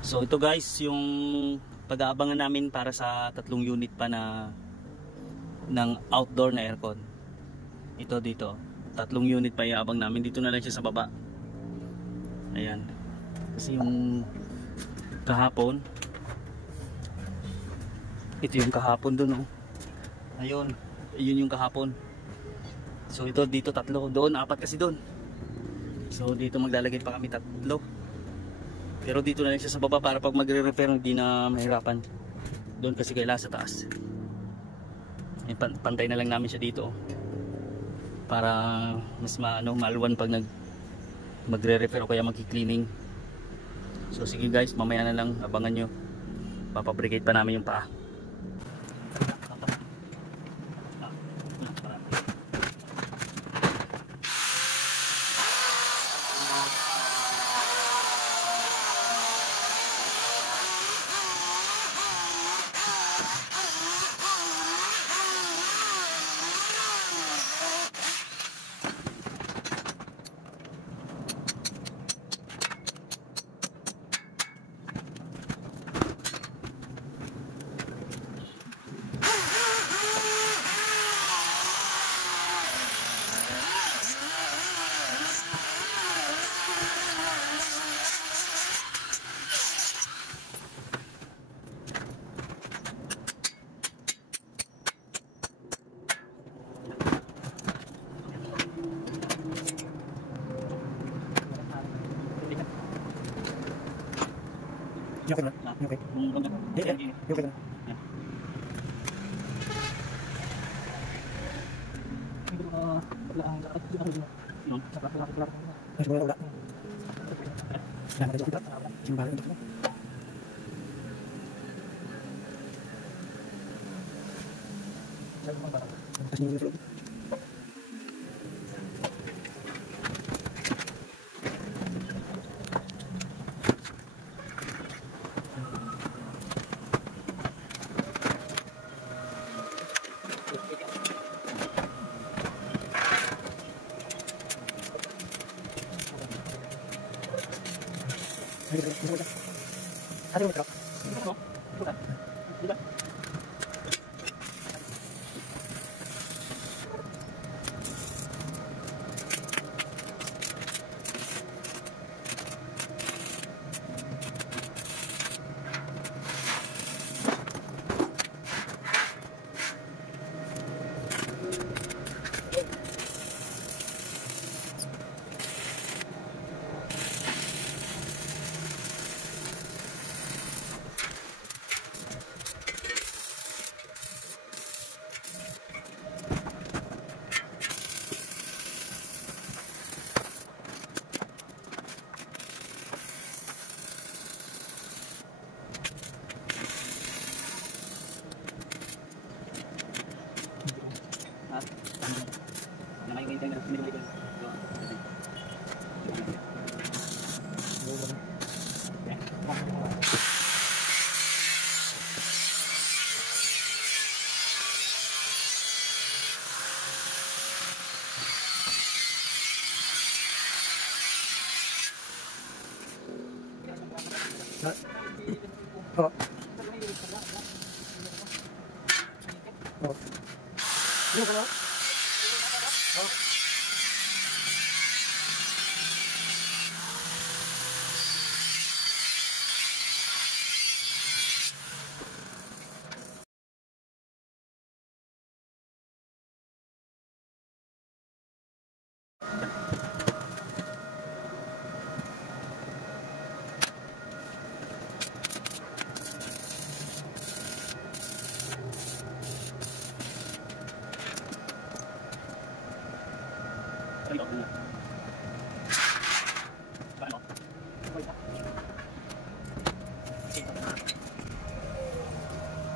So ito guys, yung pag-aabangan namin para sa 3 unit pa na ng outdoor na aircon. Ito dito, 3 unit pa iaabang namin. Dito na lang siya sa baba. Ayan. Kasi yung kahapon, ito yung kahapon dun, oh. Ayun, yun yung kahapon. So ito dito 3, doon 4 kasi doon. So dito maglalagay pa kami 3. Pero dito na lang siya sa baba para pag magre-repair hindi na mahirapan. Doon kasi kailangan sa taas. Pantay na lang namin siya dito, para mas maluwan pag magre-repair o kaya magki-cleaning. So sige guys, mamaya na lang, abangan nyo. Papabricate pa namin yung paa. Okay na? Okay. Okay na. Ada yang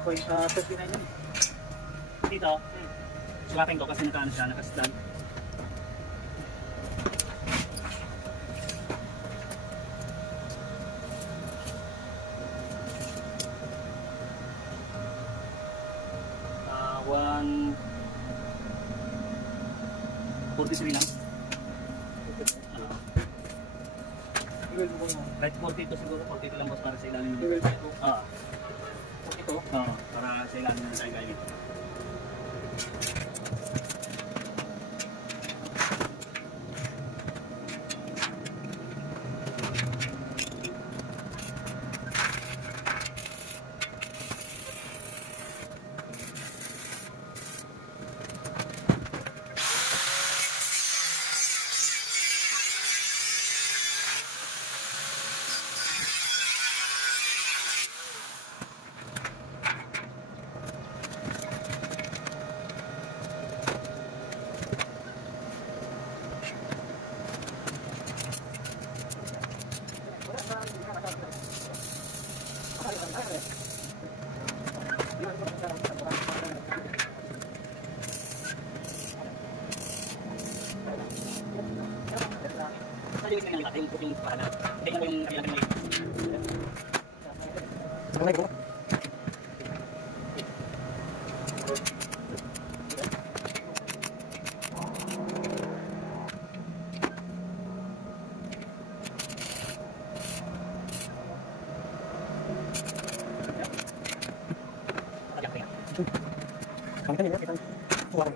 First na yun. Dito, sulakin ko kasi nakaano siya, nakasdan. One 43 lang. Kahit 42 siguro, 42 lang boss para sa ilalim. Ah, 42? Oo, para sa ilalim na tayo gamit. Pangkat niya, kita. Wow.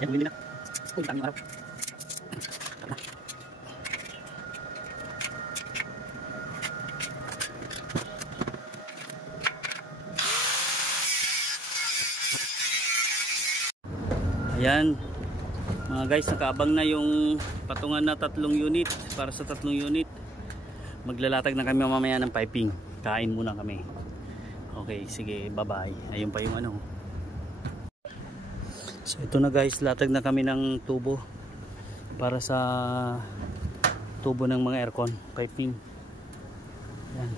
Yan, bumili na. Uy, dami yung araw. Ayan mga guys, nakaabang na yung patungan na 3 unit. Para sa 3 unit maglalatag na kami mamaya ng piping. Kain muna kami. Okay, sige, bye bye. Ayun pa yung ano. So ito na guys, latag na kami ng tubo para sa tubo ng mga aircon piping. Ayan.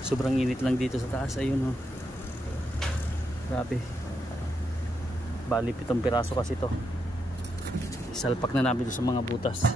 Sobrang init lang dito sa taas. Ayun, oh. Grabe. Bali 7 piraso kasi to. Isalpak na namin sa mga butas.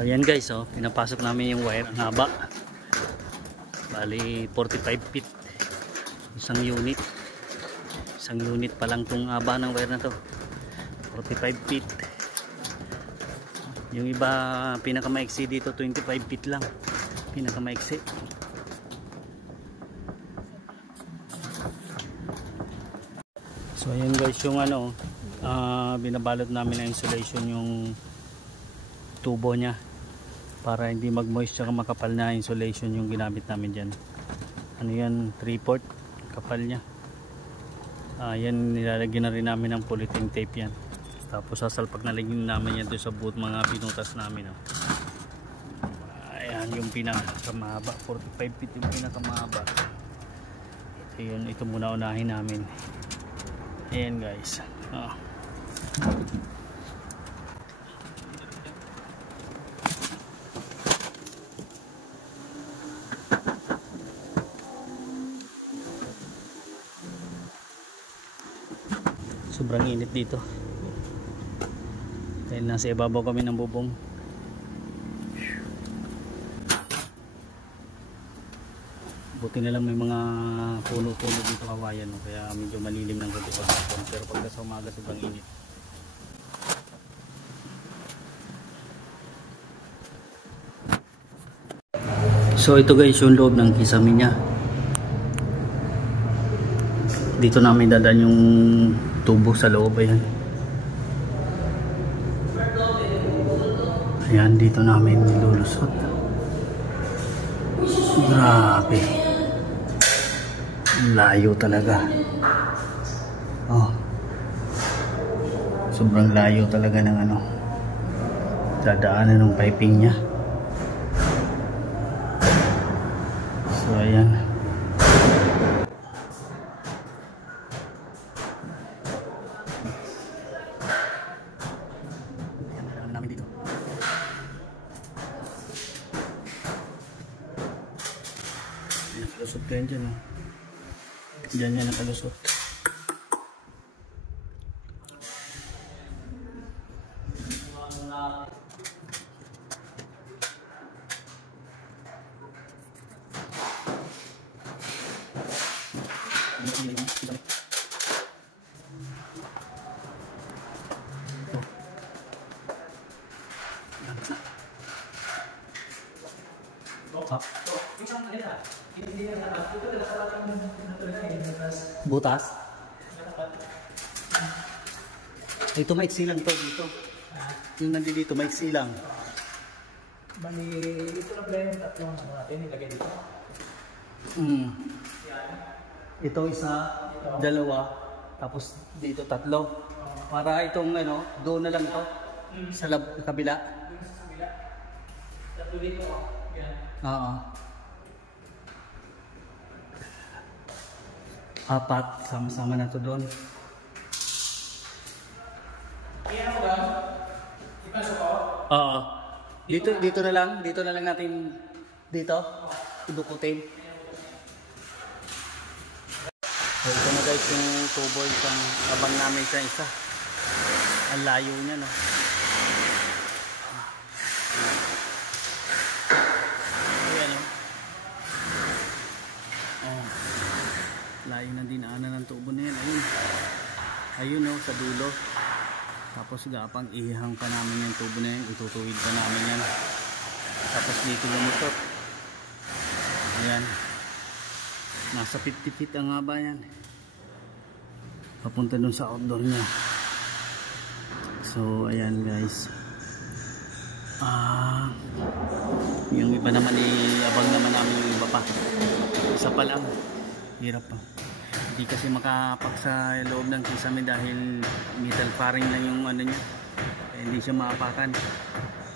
So ayan guys, oh, pinapasok namin yung wire, ang haba. Bali 45 feet. Isang unit pa lang tong haba ng wire na to. 45 feet. Yung iba pinakamaiksi dito 25 feet lang. Pinakamaiksi. So ayan guys, yung ano, binabalot namin ng insulation yung tubo niya para hindi mag-moist, tsaka makapal na insulation yung ginamit namin dyan. Ano yan, 3/4 kapal niya. Yan, nilalagyan na rin namin ng polythene tape yan. Tapos sasalpak na lagyan namin yan doon sa boot, mga binutas namin. Oh. Ayan yung pinakamahaba, 45 feet yung pinakamahaba. Ito yun, ito muna unahin namin. Ayan guys. Sobrang init dito dahil nasa ibabaw kami ng bubong. Buti na lang may mga puno-puno dito, kawayan, no? Kaya medyo malilim ng gabi pa. Pero pagka sa umaga sobrang init. So ito guys yung loob ng kisame niya. Dito namin dadaan yung tubo sa loob. Ayan, dito namin nilulusot. Grabe, layo talaga. Sobrang layo talaga ng ano, dadaanan ng piping niya. So ayan. Nakalusot ka yan dyan, oh. Dyan yan nakalusot. Butas? Ito maiksi lang to dito. Yung nandito maiksi lang. Bali, ito na pala yung tatlong natin nilagay dito. Ito isa, dalawa, tapos dito tatlo. Para itong ano, doon na lang to. Sa kabila. Sa kabila. Tatlo dito. Yan. Oo. 4, sama-sama na to doon. Iyan ako ba? Ipasok ko? Oo. Dito na lang natin dito. Ibukutin. So ito na guys yung tubo, isang abang namin sa isa. Ang layo niya, no. Ayan, no. Layo na dinaanan ng tubo na yan. Ayun, no, sa dulo. Tapos gapang ihang pa namin yung tubo na yan, itutuwid pa namin yan. Tapos dito lumusot. Ayan, nasa 50 feet ang haba yan, papunta dun sa outdoor niya. So ayan guys, yung iba naman abang naman namin yung iba pa. Isa pa lang, hirap pa. Hindi kasi makapak sa loob ng kisame dahil metal paring lang yung ano niya, kaya hindi siya maapakan.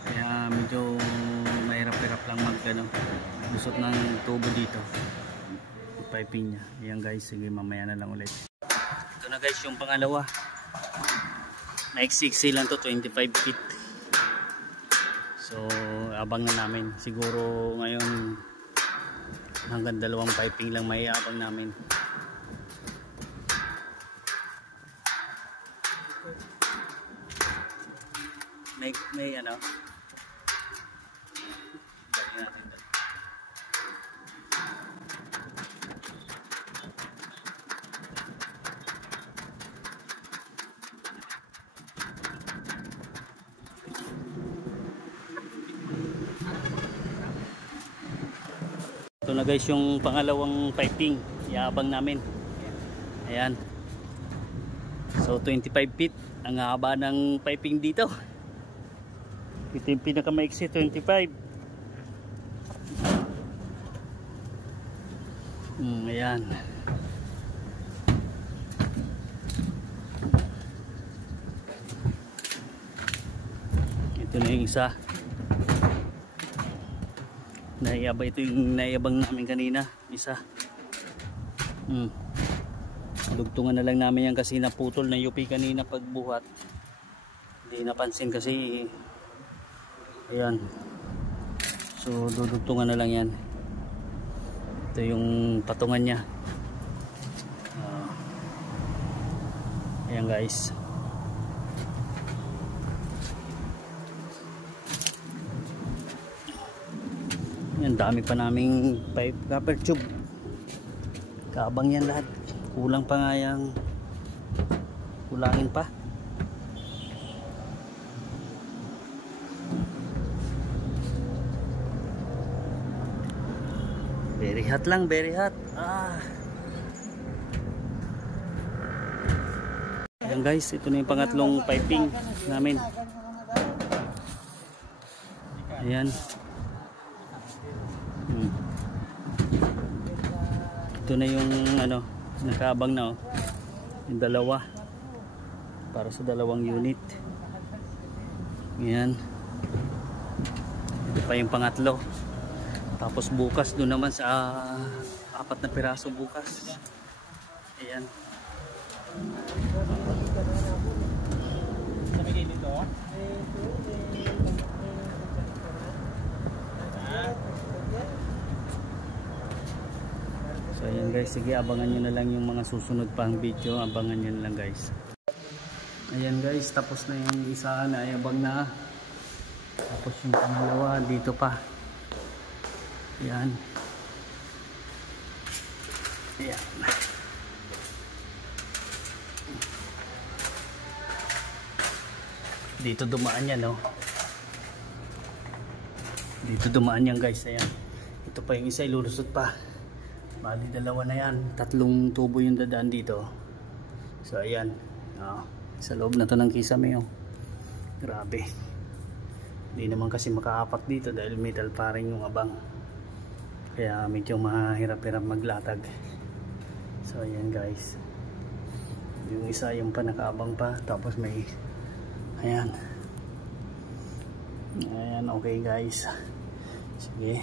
Kaya medyo mahirap-hirap lang lusot ng tubo dito, piping niya. Ayan guys, sige mamaya na lang ulit. Ito na guys yung pangalawa. Maiksi lang to, 25 feet. So abang na namin. Siguro ngayon hanggang 2 piping lang may abang namin. May ano, Ito na guys yung pangalawang piping. Iabang namin. Ayan. So 25 feet ang haba ng piping dito. Ito yung pinakamaiksi, 25. Ayan. Ito na yung isa. Ito yung naiabang namin kanina. Isa. Dugtungan na lang namin yan kasi naputol na UP kanina pagbuhat. Hindi napansin kasi ayan. So dudugtungan na lang yan. Ito yung patungan niya. Ayan guys. Yan, dami pa naming pipe copper tube. Kaabang yan lahat. Kulang pa nga yung kulangin pa. Very hot lang, very hot. Ayan guys, ito na yung pangatlong piping namin. Ayan. Ito na yung ano, nakaabang na oh. Yung dalawa. Para sa dalawang unit. Ayan. Ito pa yung pangatlo. Tapos bukas doon naman sa 4 na piraso bukas. Ayan. So ayan guys, sige abangan nyo na lang yung mga susunod pang video. Abangan nyo na lang guys. Ayan guys, tapos na yung isa na ayabang na. Tapos yung pangalawa dito pa. Ayan. Ayan. Dito dumaan yan, no? Dito dumaan yan, guys. Ayan. Ito pa yung isa, ilulusot pa. Bali, dalawa na yan. 3 tubo yung dadaan dito. So, ayan. Sa loob na to ng kisame, oh. Grabe. Hindi naman kasi makaapak dito dahil metal pa rin yung abang. Kaya medyo mahirap-hirap maglatag. So ayan guys. Yung isa yung pa nakaabang pa. Tapos may ayan. Ayan, okay guys. Sige.